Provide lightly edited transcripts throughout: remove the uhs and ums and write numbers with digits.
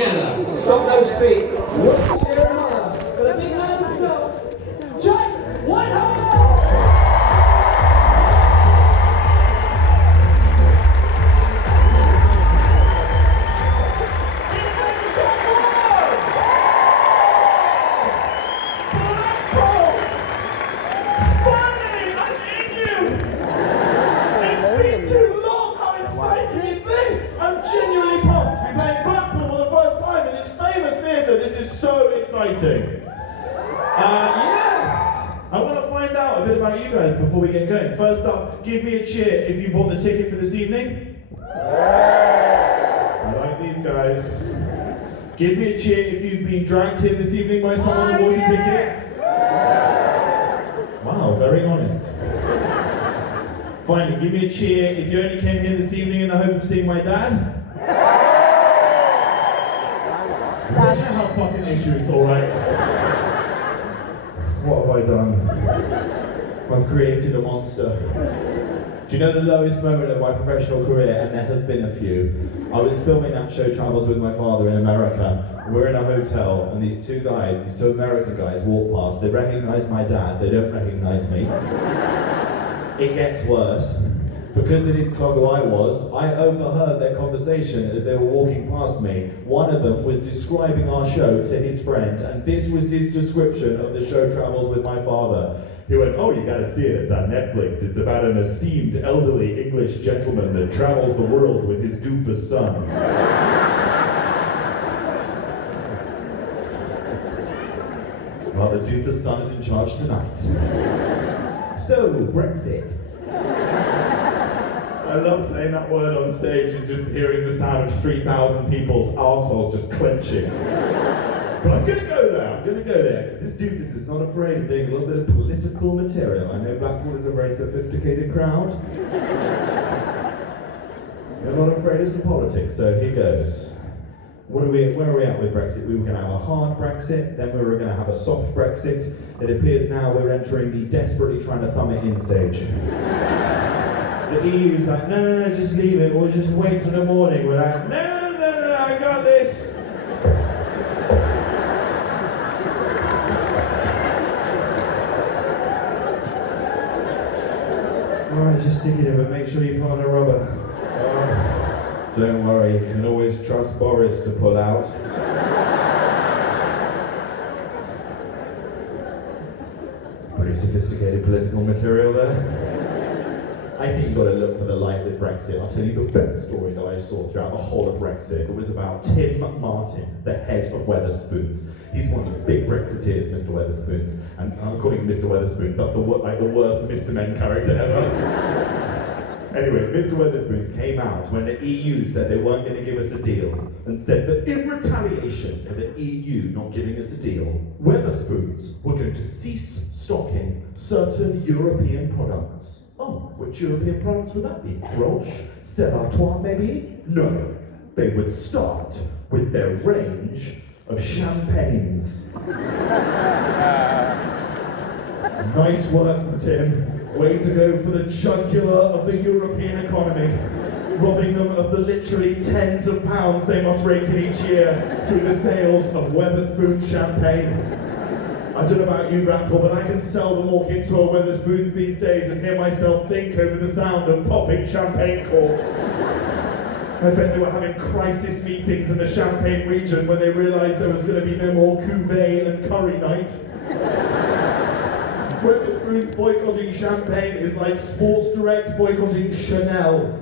together. Stop those feet. Cheer another for the big man himself, Jack Whitehall! Yes! I want to find out a bit about you guys before we get going. First up, give me a cheer if you bought the ticket for this evening. I like these guys. Give me a cheer if you've been dragged here this evening by someone who bought a ticket. Wow, very honest. Finally, give me a cheer if you only came here this evening in the hope of seeing my dad. You know how fucking issue it's alright. What have I done? I've created a monster. Do you know the lowest moment of my professional career, and there have been a few? I was filming that show Travels with My Father in America. We're in a hotel, and these two American guys walk past. They recognise my dad, they don't recognise me. It gets worse. Because they didn't clock who I was, I overheard their conversation as they were walking past me. One of them was describing our show to his friend, and this was his description of the show Travels with My Father. He went, "Oh, you gotta see it, it's on Netflix. It's about an esteemed elderly English gentleman that travels the world with his doofus son." Well, the doofus son is in charge tonight. So, Brexit. I love saying that word on stage and just hearing the sound of 3,000 people's arseholes just clenching. But I'm gonna go there, because this doofus is not afraid of being a little bit of political material. I know Blackpool is a very sophisticated crowd. They're not afraid of some politics, so here goes. Where are we at with Brexit? We were going to have a hard Brexit, then we were going to have a soft Brexit. It appears now we're entering the desperately trying to thumb it in stage. The EU's like, no, just leave it, we'll just wait till the morning. We're like, no, I got this. Alright, just stick it in, but make sure you put on a rubber. Don't worry, you can always trust Boris to pull out. Pretty sophisticated political material there. I think you've got to look for the light with Brexit. I'll tell you the best story that I saw throughout the whole of Brexit. It was about Tim Martin, the head of Wetherspoons. He's one of the big Brexiteers, Mr. Wetherspoons. And I'm calling him Mr. Wetherspoons. That's the worst Mr. Men character ever. Anyway, Mr. Wetherspoons came out when the EU said they weren't going to give us a deal, and said that in retaliation for the EU not giving us a deal, Wetherspoons were going to cease stocking certain European products. Oh, which European products would that be? Roche? Stella Artois, maybe? No, they would start with their range of champagnes. Nice work, Tim. Way to go for the jugular of the European economy, robbing them of the literally tens of pounds they must rake in each year through the sales of Wetherspoons champagne. I don't know about you, Blackpool, but I can seldom walk into a Wetherspoons these days and hear myself think over the sound of popping champagne corks. I bet they were having crisis meetings in the Champagne region when they realised there was going to be no more cuvée and curry night. Wetherspoons boycotting champagne is like Sports Direct boycotting Chanel.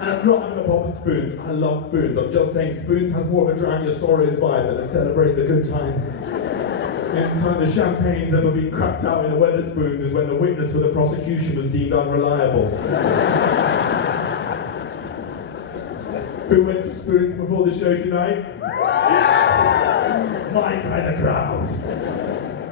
And I'm not having a pop at Spoons. I love Spoons. I'm just saying Spoons has more of a Dragosaurus vibe than a celebrate the good times. The only time the champagne's ever been cracked out in the Wetherspoons is when the witness for the prosecution was deemed unreliable. Who went to Spoons before the show tonight? Yeah! My kind of crowd.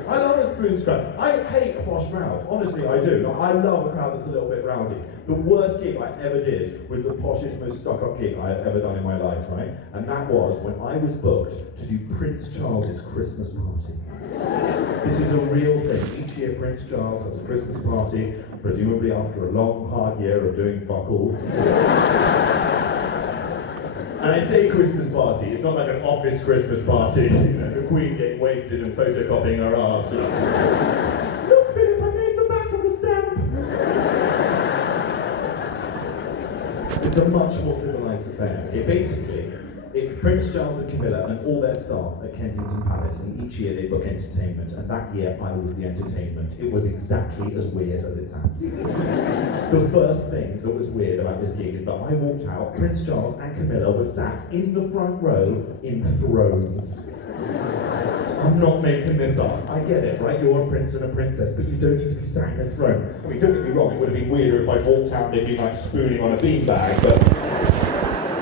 I love a Spoons crowd. I hate a posh crowd. Honestly, I do. I love a crowd that's a little bit rowdy. The worst gig I ever did was the poshest, most stuck-up gig I have ever done in my life, right? And that was when I was booked to do Prince Charles's Christmas party. This is a real thing. Each year Prince Charles has a Christmas party, presumably after a long, hard year of doing fuck all. And I say Christmas party, it's not like an office Christmas party, you know, the Queen getting wasted and photocopying her arse. Look, Philip, I made the back of a stamp. It's a much more civilised affair. It's Prince Charles and Camilla and all their staff at Kensington Palace, and each year they book entertainment, and that year I was the entertainment. It was exactly as weird as it sounds. The first thing that was weird about this gig is that I walked out, Prince Charles and Camilla were sat in the front row in thrones. I'm not making this up. I get it, right? You're a prince and a princess, but you don't need to be sat in a throne. I mean, don't get me wrong, it would have been weirder if I walked out and they'd been like spooning on a beanbag, but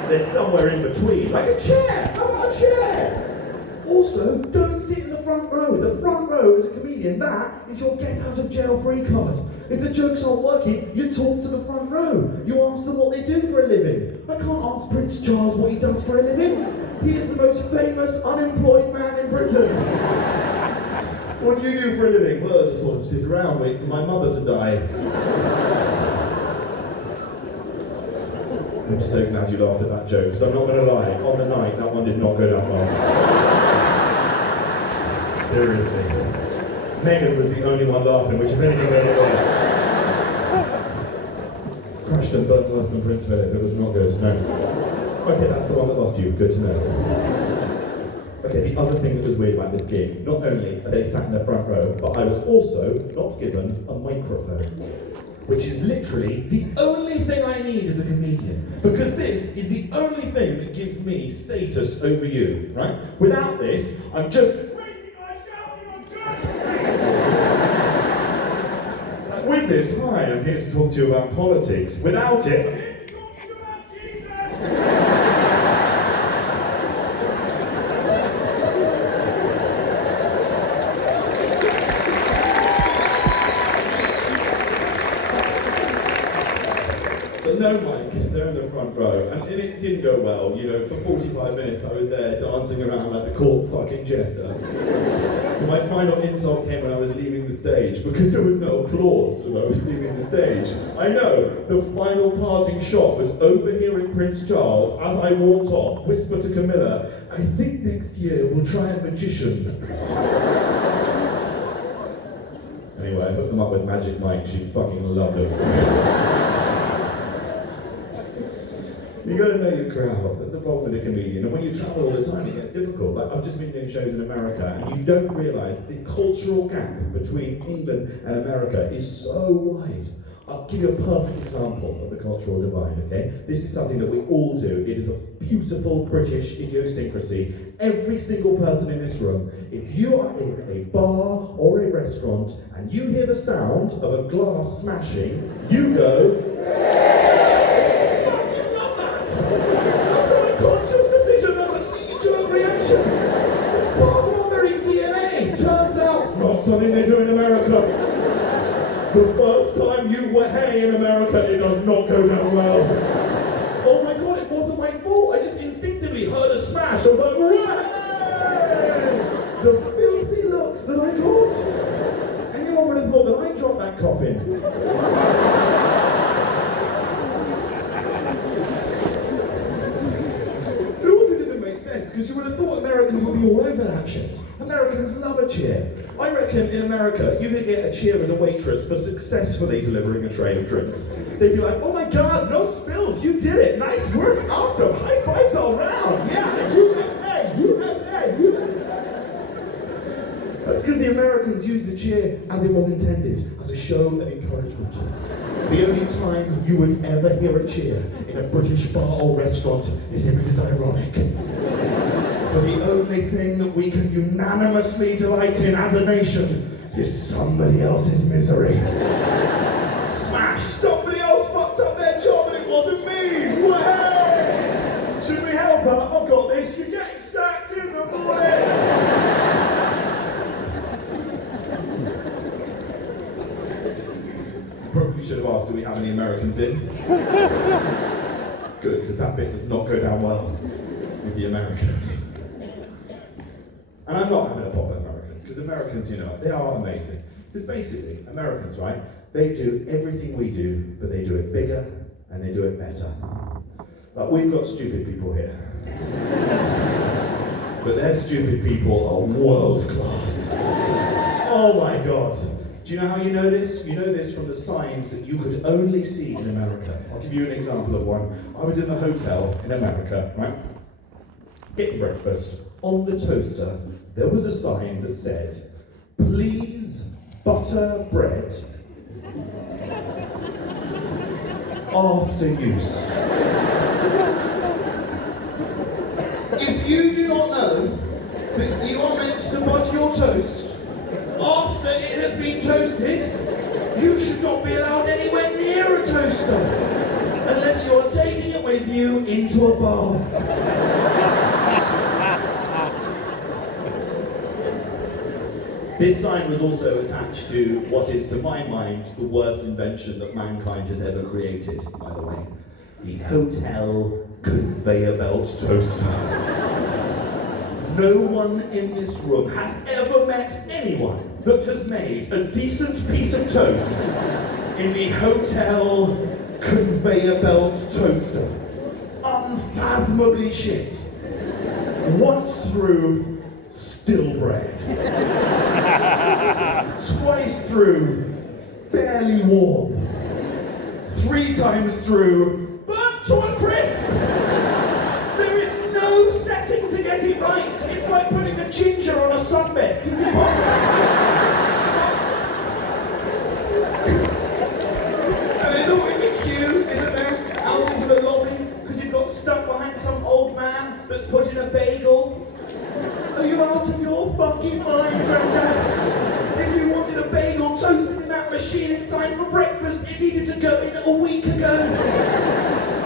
there's somewhere in between, like a chair. How about a chair? Also, don't sit in the front row. The front row, as a comedian, that is your get out of jail free card. If the jokes aren't working, you talk to the front row. You ask them what they do for a living. I can't ask Prince Charles what he does for a living. He is the most famous unemployed man in Britain. What do you do for a living? Well, I just sort of sit around waiting for my mother to die. I'm so glad you laughed at that joke, because I'm not going to lie, on the night, that one did not go down well. Seriously. Meghan was the only one laughing, which if anything made it worse. Crashed and burnt worse than Prince Philip, it was not good, no. Okay, that's the one that lost you, good to know. Okay, the other thing that was weird about this gig, not only are they sat in the front row, but I was also not given a microphone. Which is literally the only thing I need as a comedian. Because this is the only thing that gives me status over you, right? Without this, I'm just wasting my shouting on church. With this, hi, I'm here to talk to you about politics. Without it, I'm here to talk to you about Jesus. No mic, they're in the front row, and it didn't go well, you know, for 45 minutes I was there dancing around like the court fucking jester. And my final insult came when I was leaving the stage, because there was no applause as I was leaving the stage. I know, the final parting shot was overhearing Prince Charles, as I walked off, whisper to Camilla, I think next year we'll try a magician. Anyway, I hooked them up with Magic Mike, she fucking loved it. You gotta know your crowd. That's the problem with a comedian. And when you travel all the time, it gets difficult. Like, I've just been doing shows in America, and you don't realise the cultural gap between England and America is so wide. I'll give you a perfect example of the cultural divide, okay? This is something that we all do. It is a beautiful British idiosyncrasy. Every single person in this room, if you are in a bar or a restaurant, and you hear the sound of a glass smashing, you go, that's not a conscious decision, that's a knee-jerk reaction. It's part of our very DNA. Turns out, not something they do in America. The first time you were hey in America, it does not go down well. Oh my god, it wasn't my fault. I just instinctively heard a smash. I was like, hey! The filthy looks that I got. Anyone would have thought that I dropped that coffin. Because you would have thought Americans would be all over that shit. Americans love a cheer. I reckon in America, you could get a cheer as a waitress for successfully delivering a tray of drinks. They'd be like, oh my god, no spills, you did it, nice work, awesome, high fives all round, yeah, USA, USA, USA. That's because the Americans used the cheer as it was intended, as a show of encouragement. The only time you would ever hear a cheer in a British bar or restaurant is if it is ironic. But the only thing that we can unanimously delight in as a nation is somebody else's misery. Smash! Somebody else fucked up their job and it wasn't me! Way! Should we help her? I've got this. You're getting stacked in the morning! Probably should have asked, do we have any Americans in? Good, because that bit does not go down well with the Americans. And I'm not having a pop at Americans, because Americans, you know, they are amazing. Because basically, Americans, right, they do everything we do, but they do it bigger and they do it better. But we've got stupid people here. But their stupid people are world class. Oh my God. Do you know how you know this? You know this from the signs that you could only see in America. I'll give you an example of one. I was in the hotel in America, right? Getting breakfast. On the toaster, there was a sign that said, "Please butter bread after use." If you do not know that you are meant to butter your toast after it has been toasted, you should not be allowed anywhere near a toaster unless you're taking it with you into a bath. This sign was also attached to what is, to my mind, the worst invention that mankind has ever created, by the way. The hotel conveyor belt toaster. No one in this room has ever met anyone that has made a decent piece of toast in the hotel conveyor belt toaster. Unfathomably shit. Once through, still bread. Twice through, barely warm. 3 times through, burnt to a crisp. There is no setting to get it right. It's like putting a ginger on a sunbed. It's impossible. And there's always a queue, isn't there, out into the lobby, because you've got stuck behind some old man that's putting a bagel. Are you out of your fucking mind, Grandad? If you wanted a bagel toasted in that machine in time for breakfast, it needed to go in a week ago.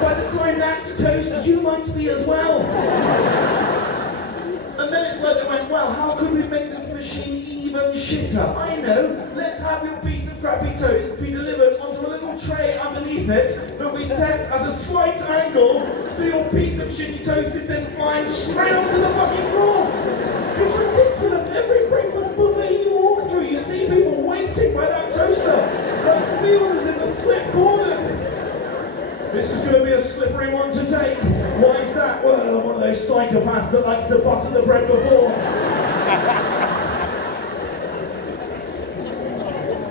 By the time that's toast, you might be as well. And then it's like they went, well, how could we make this machine even shitter? I know, let's have your piece of crappy toast be delivered onto a little tray underneath it that we set at a slight angle so your piece of shitty toast is then flying straight onto the fucking floor. It's ridiculous. Every breakfast buffet you walk through, you see people waiting by that toaster, like fielders in the slip corner. This is going to be a slippery one to take. Why is that? Well, I'm one of those psychopaths that likes to butter the bread before.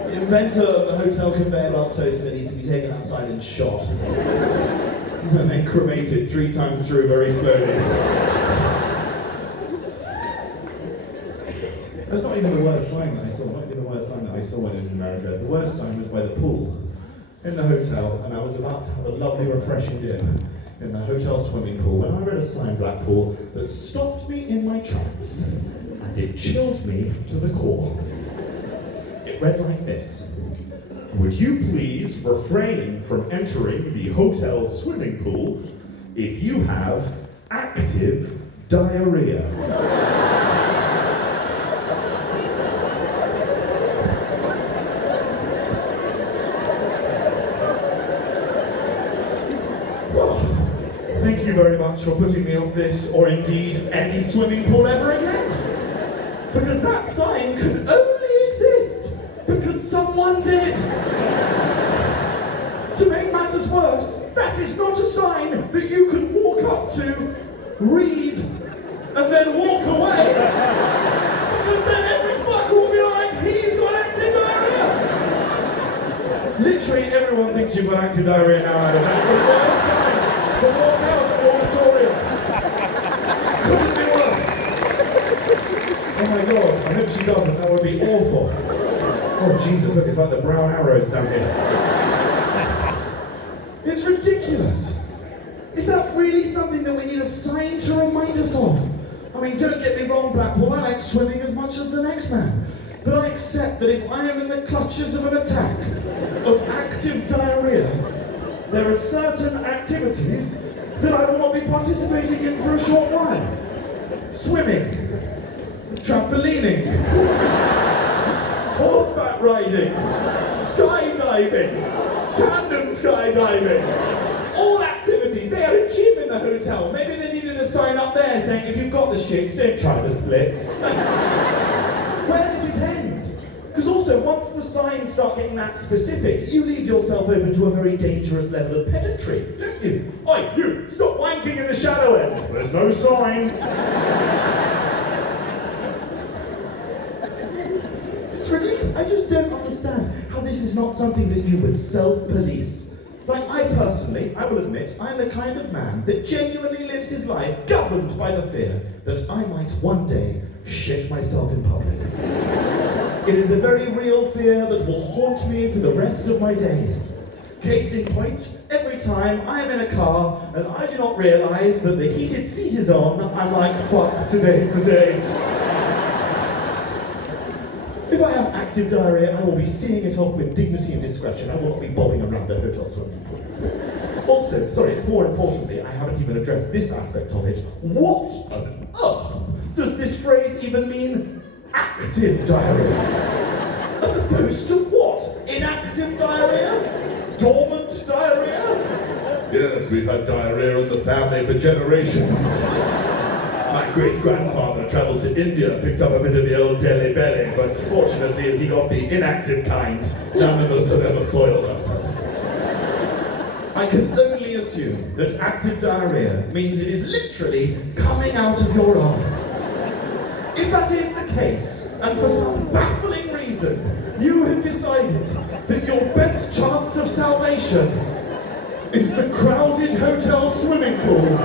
The inventor of the hotel conveyor belt toaster needs to be taken outside and shot. And then cremated 3 times through very slowly. That's not even the worst sign that I saw. Not even the worst sign that I saw when I was in America. The worst sign was by the pool in the hotel, and I was about to have a lovely, refreshing dinner in the hotel swimming pool when I read a sign, Blackpool, that stopped me in my tracks, and it chilled me to the core. It read like this: "Would you please refrain from entering the hotel swimming pool if you have active diarrhea?" Thank you very much for putting me off this, or indeed any swimming pool ever again. Because that sign could only exist because someone did. To make matters worse, that is not a sign that you can walk up to, read, and then walk away. Because then every fucker will be like, he's got active diarrhea. Literally everyone thinks you've got active diarrhea now, Adam. That's the worst time to walk out of the auditorium. Couldn't be worse. Oh my God, I hope she doesn't. That would be awful. Oh Jesus, look, it's like the brown arrows down here. It's ridiculous. Is that really something that we need a sign to remind us of? I mean, don't get me wrong, Blackpool, I like swimming as much as the next man. But I accept that if I am in the clutches of an attack of active diarrhea, there are certain activities that I will not be participating in for a short while. Swimming, trampolining, horseback riding, skydiving, tandem skydiving, all activities. They had a gym in the hotel. Maybe they needed a sign up there saying, if you've got the shits, don't try the splits. Where does it end? Because also Also, once the signs start getting that specific, you leave yourself open to a very dangerous level of pedantry, don't you? Oi, you, stop wanking in the shadow end. There's no sign. It's ridiculous. I just don't understand how this is not something that you would self-police. Like, I personally, I will admit, I'm the kind of man that genuinely lives his life governed by the fear that I might one day shit myself in public. It is a very real fear that will haunt me for the rest of my days. Case in point, every time I am in a car and I do not realise that the heated seat is on, I'm like, fuck, today's the day. If I have active diarrhea, I will be seeing it off with dignity and discretion. I will not be bobbing around a hotel swimming pool. Also, sorry, more importantly, I haven't even addressed this aspect of it. What on earth does this phrase even mean, active diarrhea? As opposed to what? Inactive diarrhea? Dormant diarrhea? Yes, we've had diarrhea in the family for generations. My great-grandfather travelled to India, picked up a bit of the old Delhi belly, but fortunately, as he got the inactive kind, none of us have ever soiled ourselves. I can only assume that active diarrhea means it is literally coming out of your arse. If that is the case, and for some baffling reason, you have decided that your best chance of salvation is the crowded hotel swimming pool,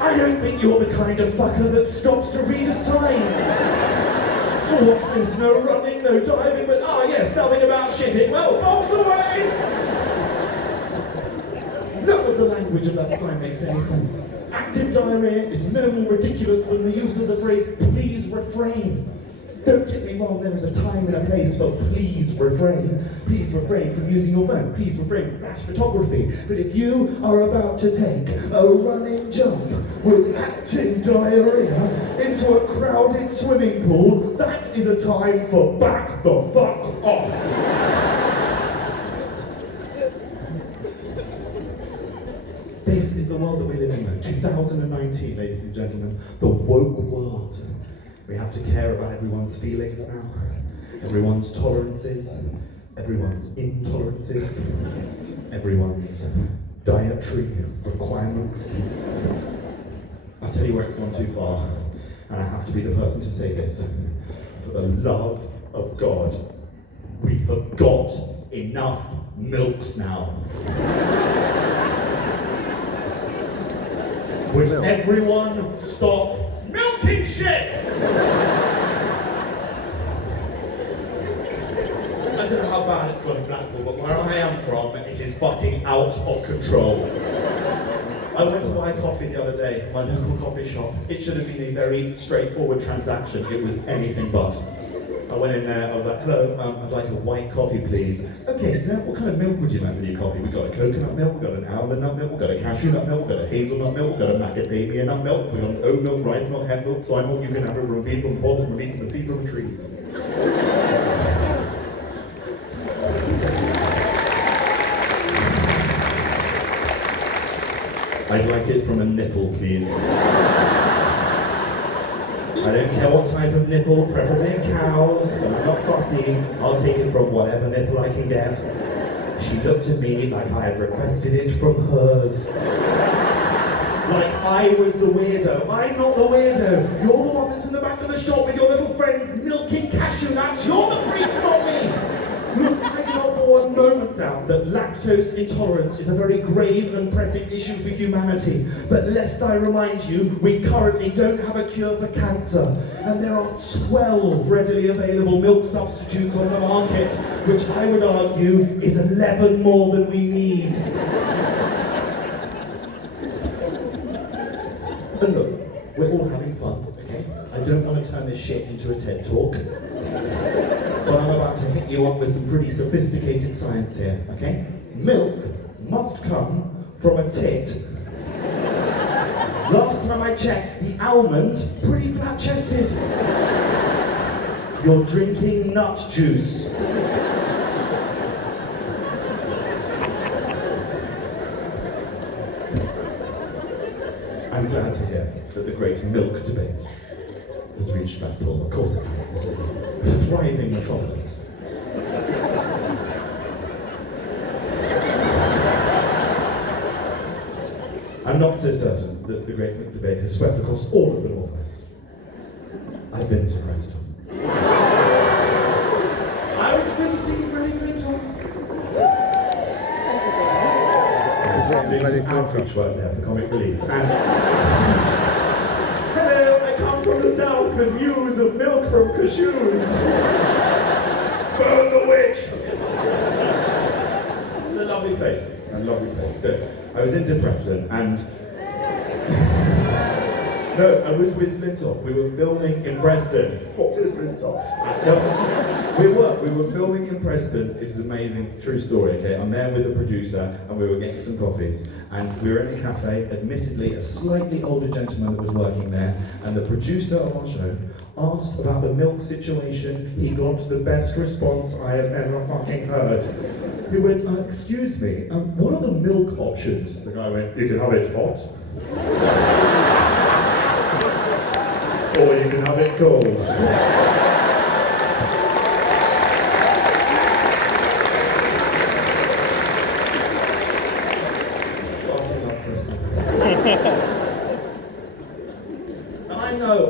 I don't think you're the kind of fucker that stops to read a sign. Oh, what's this? No running, no diving, but yes, nothing about shitting. Well, bombs away! None of the language of that sign makes any sense. Active diarrhea is no more ridiculous than the use of the phrase, please refrain. Don't get me wrong, there is a time and a place for please refrain. Please refrain from using your phone. Please refrain from flash photography. But if you are about to take a running jump with active diarrhea into a crowded swimming pool, that is a time for back the fuck off. This is the world that we live in now, 2019, ladies and gentlemen, the woke world. We have to care about everyone's feelings now, everyone's tolerances, everyone's intolerances, everyone's dietary requirements. I'll tell you where it's gone too far, and I have to be the person to say this. For the love of God, we have got enough milks now. Would everyone stop milking shit? I don't know how bad it's gone in Blackpool, but where I am from, it is fucking out of control. I went to buy coffee the other day at my local coffee shop. It should have been a very straightforward transaction. It was anything but. I went in there, I was like, hello, I'd like a white coffee, please. Okay, sir, what kind of milk would you like with your coffee? We've got a coconut milk, we've got an almond nut milk, we've got a cashew nut milk, we've got a hazelnut milk, we've got a macadamia nut milk, we've got an oat milk, rice milk, hemp milk, soy milk. You can have it from a bee, from a pods, from a bee, from a seed, from a tree. I'd like it from a nipple, please. I don't care what type of nipple, preferably a cow's, but I'm not fussy. I'll take it from whatever nipple I can get. She looked at me like I had requested it from hers. Like I was the weirdo. I'm not the weirdo. You're the one that's in the back of the shop with your little friends milking cashew nuts. You're the freaks, not me! Look, I do not for one moment doubt that lactose intolerance is a very grave and pressing issue for humanity. But lest I remind you, we currently don't have a cure for cancer. And there are 12 readily available milk substitutes on the market, which I would argue is 11 more than we need. And look, we're all having fun, okay? I don't want to turn this shit into a TED talk. But I'm about to hit you up with some pretty sophisticated science here, okay? Milk must come from a tit. Last time I checked, the almond, pretty flat-chested. You're drinking nut juice. I'm glad to hear that the great milk debate has reached Blackpool. Of course it has. This is a thriving metropolis. I'm not so certain that the Great Mick Debate has swept across all of the Northwest. I've been to Preston. I was visiting Freddie Flintoff. I was doing some outreach work there for Comic Relief. And hello, I come from the south with news of milk from cashews. Burn the witch! It's a lovely place. So, I was into Preston and... No, I was with Flintoff. We were filming in Preston. What is Flintoff? No, we were filming in Preston. It's an amazing, true story, okay? I'm there with the producer and we were getting some coffees. And we were in a cafe, admittedly a slightly older gentleman that was working there. And the producer of our show asked about the milk situation. He got the best response I have ever fucking heard. He went, excuse me, what are the milk options? The guy went, you can have it hot. Or you can have it cold.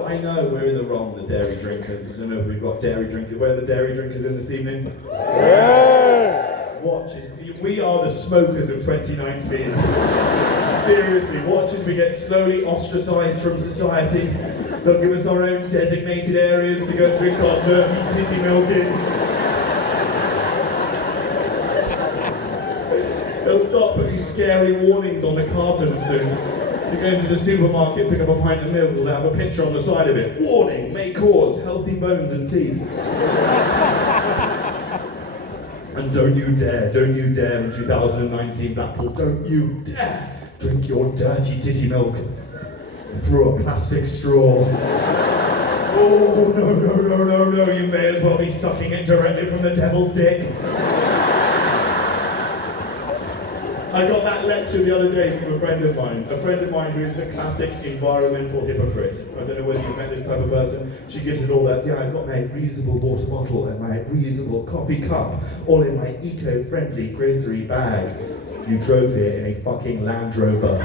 I know, we're in the wrong, the dairy drinkers. I don't know if we've got dairy drinkers. Where are the dairy drinkers in this evening? Yeah. Watch as we are the smokers of 2019. Seriously, watch as we get slowly ostracised from society. They'll give us our own designated areas to go drink our dirty titty milk in. They'll start putting scary warnings on the cartons soon. You go into the supermarket, pick up a pint of milk, they'll have a picture on the side of it. Warning, may cause healthy bones and teeth. And don't you dare in 2019 Blackpool, don't you dare drink your dirty titty milk through a plastic straw. Oh, no, you may as well be sucking it directly from the devil's dick. I got that lecture the other day from a friend of mine who is the classic environmental hypocrite. I don't know whether you've met this type of person. She gives it all that, yeah, I've got my reusable water bottle and my reusable coffee cup, all in my eco-friendly grocery bag. You drove here in a fucking Land Rover.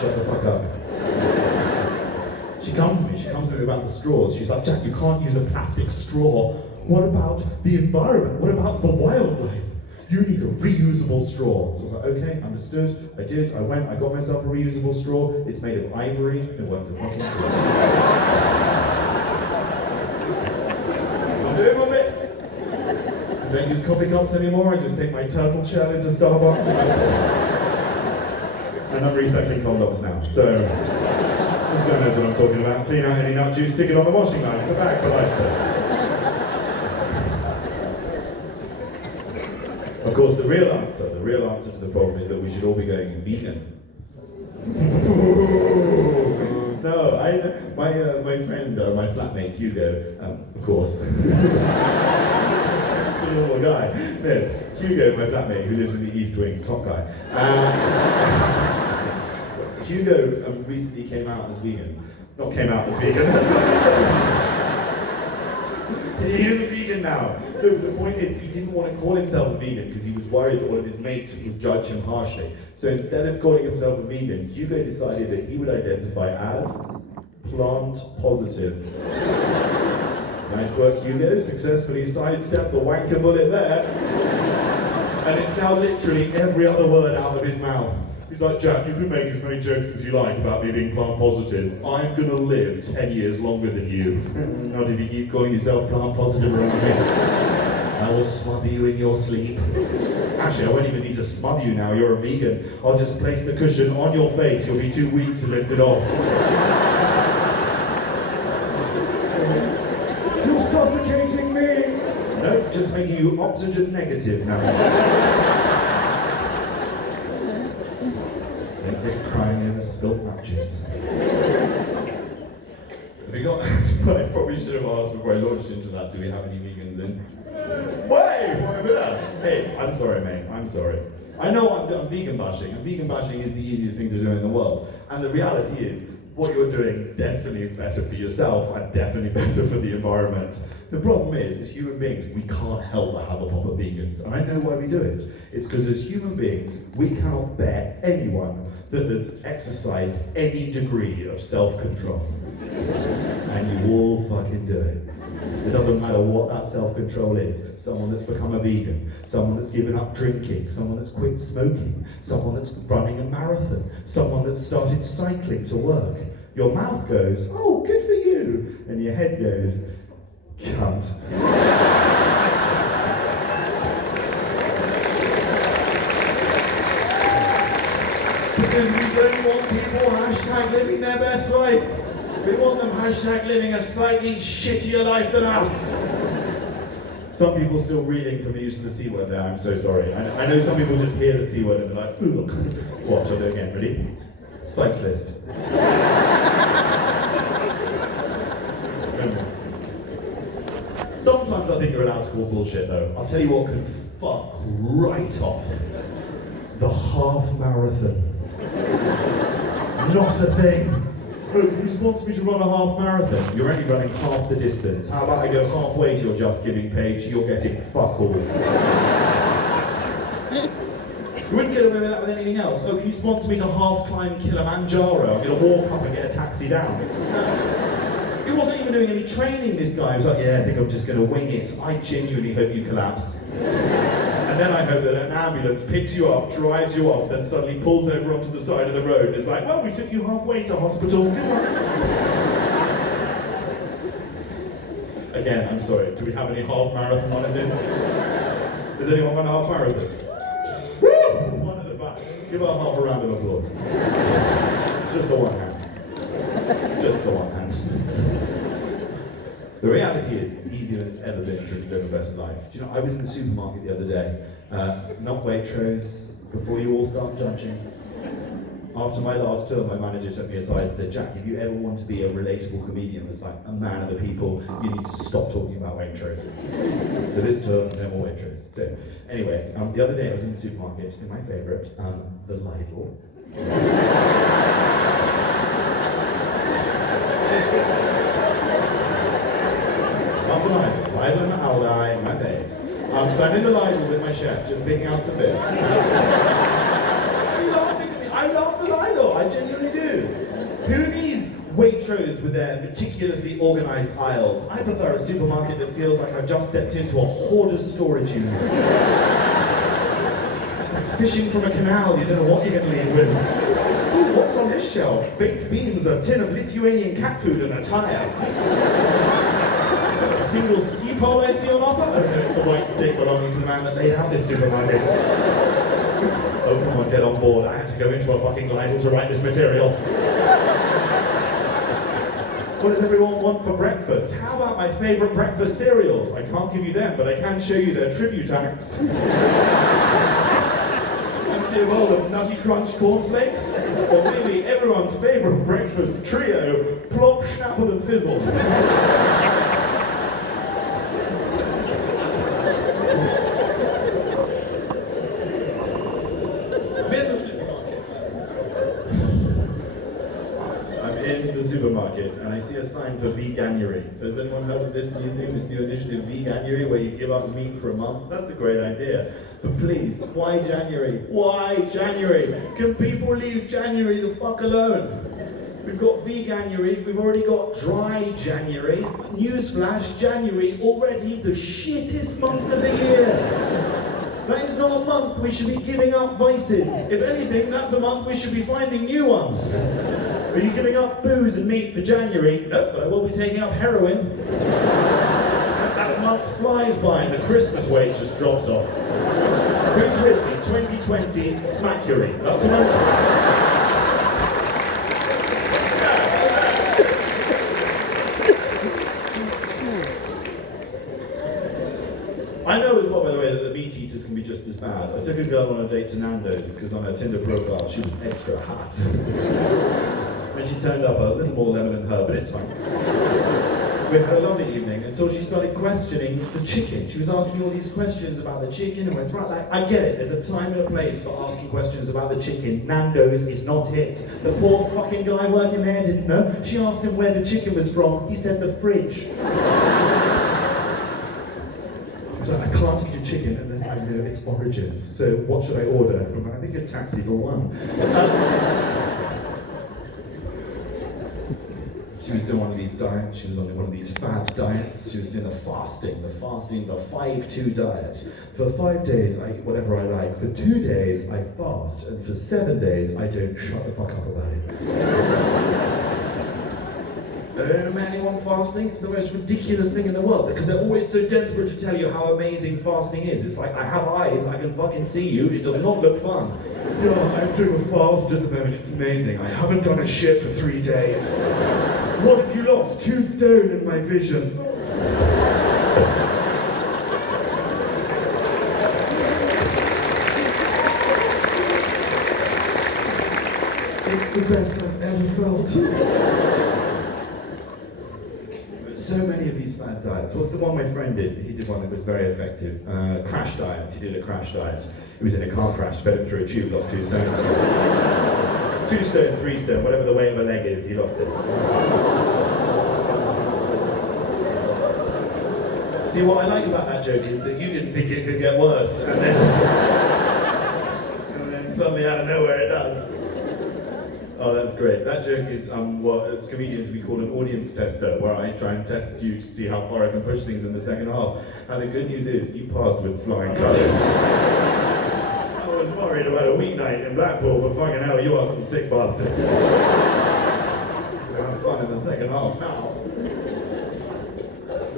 Shut the fuck up. She comes to me about the straws. She's like, Jack, you can't use a plastic straw. What about the environment? What about the wildlife? You need a reusable straw. So I was like, okay, understood. I did. I went, I got myself a reusable straw. It's made of ivory. It works a fucking I'm doing my bit. I don't use coffee cups anymore. I just take my turtle shell into Starbucks. And I'm recycling condoms now. So, this guy knows what I'm talking about. Clean out any nut juice, stick it on the washing line. It's a bag for life, sir. Of course, the real answer to the problem is that we should all be going vegan. No, my friend, my flatmate Hugo, of course, just a normal guy. No, Hugo, my flatmate, who lives in the East Wing, top guy. Hugo recently came out as vegan. Not came out as vegan. He is a vegan now. The point is, he didn't want to call himself a vegan because he was worried that one of his mates would judge him harshly. So instead of calling himself a vegan, Hugo decided that he would identify as plant positive. Nice work, Hugo. Successfully sidestepped the wanker bullet there. And it's now literally every other word out of his mouth. He's like, Jack, you can make as many jokes as you like about me being plant positive. I'm gonna live 10 years longer than you. Not if you keep calling yourself plant positive around me. I will smother you in your sleep. Actually, I won't even need to smother you now, you're a vegan. I'll just place the cushion on your face, you'll be too weak to lift it off. You're suffocating me! No, just making you oxygen negative now. They're crying over spilt matches. Have you got... I probably should have asked before I launched into that, do we have any vegans in? Wait! Hey, I'm sorry, mate, I'm sorry. I know I'm vegan bashing, and vegan bashing is the easiest thing to do in the world. And the reality is, what you're doing definitely better for yourself and definitely better for the environment. The problem is, as human beings, we can't help but have a pop at vegans. And I know why we do it. It's because as human beings, we cannot bear anyone that has exercised any degree of self-control. And you all fucking do it. It doesn't matter what that self-control is. Someone that's become a vegan, someone that's given up drinking, someone that's quit smoking, someone that's running a marathon, someone that's started cycling to work. Your mouth goes, oh, good for you. And your head goes, cunt. Because we don't want people hashtag living their best life. We want them hashtag living a slightly shittier life than us. Some people still reeling from the use of the C word there, I'm so sorry. I know some people just hear the C word and they're like, ugh. Watch, I'll do it again, ready? Cyclist. Sometimes I think you're allowed to call bullshit though. I'll tell you what can fuck right off. The half marathon. Not a thing. Look, who sponsors me to run a half marathon? You're only running half the distance. How about I go halfway to your Just Giving page? You're getting fuck all. You wouldn't get away with that with anything else. Oh, can you sponsor me to half climb Kilimanjaro? I'm going to walk up and get a taxi down. He wasn't even doing any training, this guy. He was like, yeah, I think I'm just going to wing it. I genuinely hope you collapse. And then I hope that an ambulance picks you up, drives you off, then suddenly pulls over onto the side of the road and is like, well, we took you halfway to hospital. Again, I'm sorry, do we have any half marathon runners in? Does anyone run a half marathon? Woo! One at the back. Give her half a round of applause. Just the one hand. Just the one hand. The reality is, it's easier than it's ever been to live a better life. Do you know, I was in the supermarket the other day, not Waitrose, before you all start judging. After my last tour, my manager took me aside and said, Jack, if you ever want to be a relatable comedian that's like a man of the people, you need to stop talking about Waitrose. So this tour, no more Waitrose. So anyway, the other day I was in the supermarket, in my favourite, the Lidl. Not the Lidl and the Aldi, my babes. So I'm in the Lidl with my chef, just picking out some bits. Why are you laughing at me? I love the Lidl, I genuinely do. Who needs Waitrose with their meticulously organised aisles? I prefer a supermarket that feels like I've just stepped into a hoarder's storage unit. It's like fishing from a canal, you don't know what you're going to leave with. Ooh, what's on this shelf? Baked beans, a tin of Lithuanian cat food and a tyre. A single ski pole I see on offer? Oh no, it's the white stick belonging to the man that laid out this supermarket. Oh come on, get on board. I had to go into a fucking Lidl to write this material. What does everyone want for breakfast? How about my favourite breakfast cereals? I can't give you them, but I can show you their tribute acts. Fancy a bowl of Nutty Crunch cornflakes? Or maybe everyone's favourite breakfast trio, Plop, Schnapple and Fizzle. Supermarket and I see a sign for Veganuary. Has anyone heard of this new thing, this new initiative, Veganuary, where you give up meat for a month? That's a great idea. But please, why January? Why January? Can people leave January the fuck alone? We've got Veganuary, we've already got Dry January. Newsflash, January, already the shittest month of the year. That is not a month we should be giving up vices. If anything, that's a month we should be finding new ones. Are you giving up booze and meat for January? Nope, but I will be taking up heroin. That month flies by and the Christmas weight just drops off. Who's with me? 2020 Smackuary. That's a month. I know as well, by the way, that the meat eaters can be just as bad. I took a girl on a date to Nando's because on her Tinder profile she was extra hot. And she turned up a little more lemon than her, but it's fine. We had a lovely evening until she started questioning the chicken. She was asking all these questions about the chicken, and I was right, like, I get it, there's a time and a place for asking questions about the chicken. Nando's is not it. The poor fucking guy working there didn't know. She asked him where the chicken was from. He said the fridge. I was like, I can't eat a chicken unless I know its origins. So what should I order? I was like, I think a taxi for one. She was doing one of these diets, she was on one of these fad diets, she was doing the 5-2 diet. For 5 days I eat whatever I like, for 2 days I fast, and for 7 days I don't shut the fuck up about it. Anyone fasting? It's the most ridiculous thing in the world, because they're always so desperate to tell you how amazing fasting is. It's like, I have eyes, I can fucking see you, it does not look fun. Yeah, I'm doing a fast at the moment, it's amazing. I haven't done a shit for 3 days. What have you lost? 2 stone in my vision. It's the best I've ever felt. So many of these fad diets. What's the one my friend did? He did one that was very effective. Crash diet. He did a crash diet. He was in a car crash, fed him through a tube, lost 2 stone. 2 stone, 3 stone, whatever the weight of a leg is, he lost it. See, what I like about that joke is that you didn't think it could get worse, and then suddenly out of nowhere it does. Oh, that's great. That joke is what as comedians we call an audience tester, where I try and test you to see how far I can push things in the second half. And the good news is, you passed with flying colours. I was worried about a weeknight in Blackpool, but fucking hell, you are some sick bastards. We're having fun in the second half now.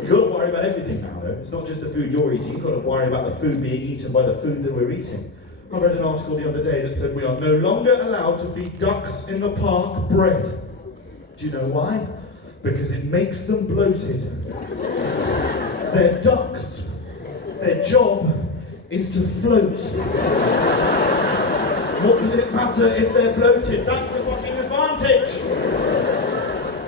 You've got to worry about everything now, though. It's not just the food you're eating, you've got to worry about the food being eaten by the food that we're eating. I read an article the other day that said we are no longer allowed to feed ducks in the park bread. Do you know why? Because it makes them bloated. They're ducks. Their job is to float. What does it matter if they're bloated? That's a fucking advantage.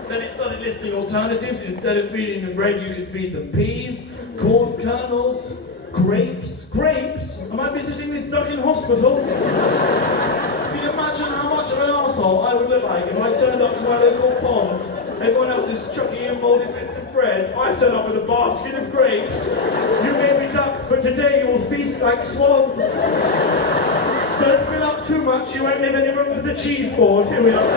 Then it started listing alternatives. Instead of feeding them bread, you could feed them peas, corn kernels, grapes. Grapes? Am I visiting this duck in hospital? Can you imagine how much of an arsehole I would look like if I turned up to my local pond, everyone else is chucking in moulded bits of bread, I turn up with a basket of grapes. You may be ducks, but today you will feast like swans. Don't fill up too much, you won't leave any room for the cheese board. Here we are.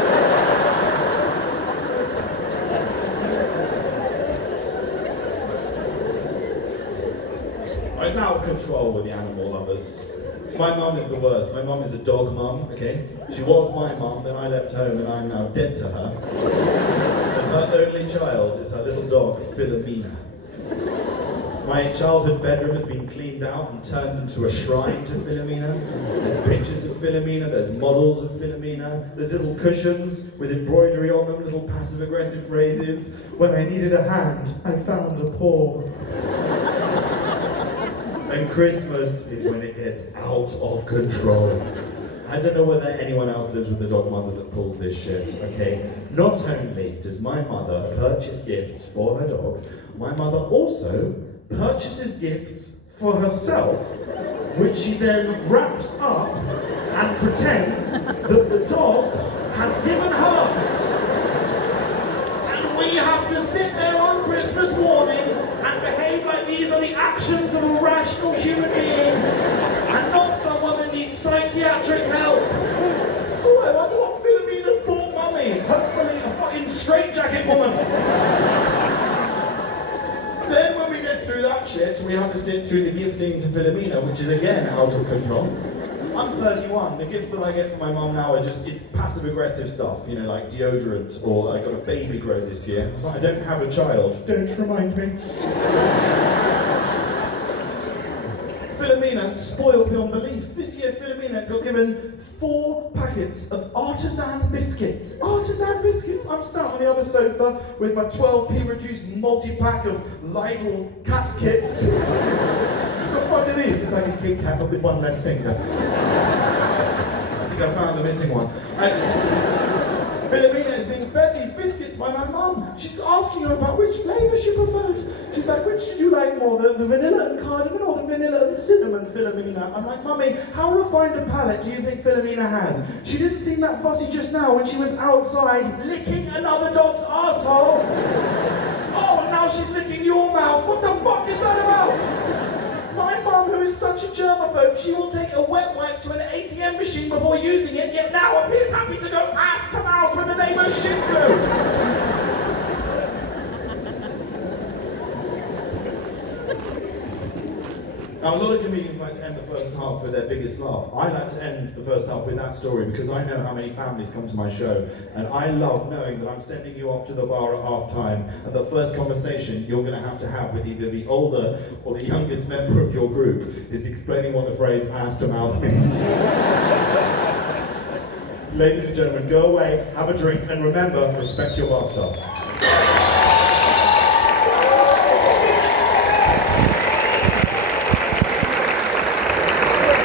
It's out of control with the animal lovers. My mum is the worst. My mum is a dog mum, okay? She was my mum, then I left home and I'm now dead to her. And her only child is her little dog, Philomena. My childhood bedroom has been cleaned out and turned into a shrine to Philomena. There's pictures of Philomena, there's models of Philomena, there's little cushions with embroidery on them, little passive-aggressive phrases. When I needed a hand, I found a paw. And Christmas is when it gets out of control. I don't know whether anyone else lives with a dog mother that pulls this shit, okay? Not only does my mother purchase gifts for her dog, my mother also purchases gifts for herself, which she then wraps up and pretends that the dog has given her. And we have to sit there on Christmas morning and behave like these are the actions of a rational human being and not someone that needs psychiatric help. Oh, I wonder what Philomena bought mummy. Hopefully a fucking straitjacket woman. Then when we get through that shit, we have to sit through the gifting to Philomena, which is again out of control. I'm 31, the gifts that I get from my mum now are just, it's passive-aggressive stuff, you know, like deodorant, or I got a baby grow this year. I was like, I don't have a child. Don't remind me. Philomena spoiled beyond belief. This year, Philomena got given 4 packets of artisan biscuits. Artisan biscuits! I'm sat on the other sofa with my 12p reduced multi-pack of Lidl cat kits. What the fuck are these? It's like a Kit Kat but with one less finger. I think I found the missing one. Philomena is being fed these biscuits it's by my mum. She's asking her about which flavour she prefers. She's like, which do you like more, the vanilla and cardamom or the vanilla and cinnamon, Philomena? I'm like, Mummy, how refined a palate do you think Philomena has? She didn't seem that fussy just now when she was outside licking another dog's arsehole. Oh, and now she's licking your mouth. What the fuck is that about? My mum, who is such a germaphobe, she will take a wet wipe to an ATM machine before using it, yet now appears happy to go ass to mouth with the neighbour's Shih Tzu. Now, a lot of comedians like to end the first half with their biggest laugh. I like to end the first half with that story because I know how many families come to my show, and I love knowing that I'm sending you off to the bar at half time, and the first conversation you're going to have with either the older or the youngest member of your group is explaining what the phrase ass to mouth means. Ladies and gentlemen, go away, have a drink, and remember, respect your bar staff.